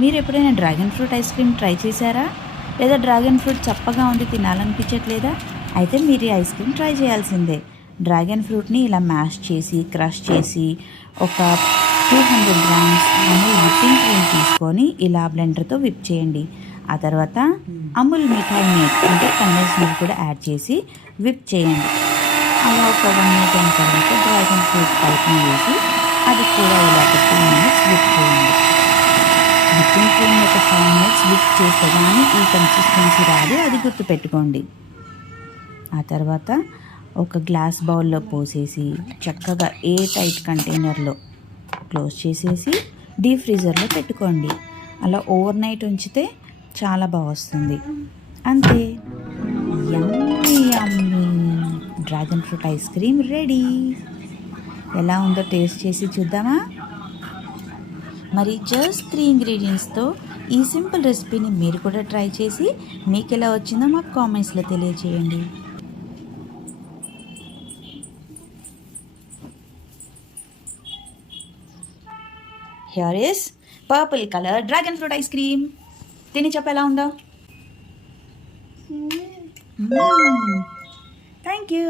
మీరు ఎప్పుడైనా dragon fruit ice cream try చేశారా? లేదా డ్రాగన్ ఫ్రూట్ చప్పగా ఉంది తినాలనిపించట్లేదా? అయితే మీరు ఈ ఐస్ క్రీమ్ ట్రై చేయాల్సిందే. డ్రాగన్ ఫ్రూట్ని ఇలా మ్యాష్ చేసి క్రష్ చేసి ఒక 200 గ్రామ్స్ అమూల్ విప్పింగ్ క్రీమ్ తీసుకొని ఇలా బ్లెండర్తో విప్ చేయండి. ఆ తర్వాత అమూల్ మిఠాయి మిల్క్ అంటే కండెన్స్ మిల్క్ కూడా యాడ్ చేసి విప్ చేయండి. అలా ఒక 1 మినిట్ అయిన తర్వాత డ్రాగన్ ఫ్రూట్ పల్ప్ని వేసి అది కూడా ఇలా 15 మినిట్స్ విప్ చేయండి. విప్పింగ్ క్రీమ్ ఒక 5 మినిట్స్ విప్ చేస్తే కానీ ఈ కన్సిస్టెన్సీ రాదు, అది గుర్తుపెట్టుకోండి. ఆ తర్వాత ఒక గ్లాస్ బౌల్లో పోసేసి చక్కగా ఎయిర్ టైట్ కంటైనర్లో క్లోజ్ చేసేసి డీప్ ఫ్రీజర్లో పెట్టుకోండి. అలా ఓవర్ నైట్ ఉంచితే చాలా బాగా వస్తుంది. అంతే, yummy yummy dragon fruit ice cream ready. ఎలా ఉందో టేస్ట్ చేసి చూద్దామా? మరి జస్ట్ 3 ఇంగ్రీడియంట్స్తో ఈ సింపుల్ రెసిపీని మీరు కూడా ట్రై చేసి మీకు ఎలా వచ్చిందో మాకు కామెంట్స్లో తెలియజేయండి. Here is purple colour dragon fruit ice cream. తిని చెప్ప ఎలా ఉందో. Thank you.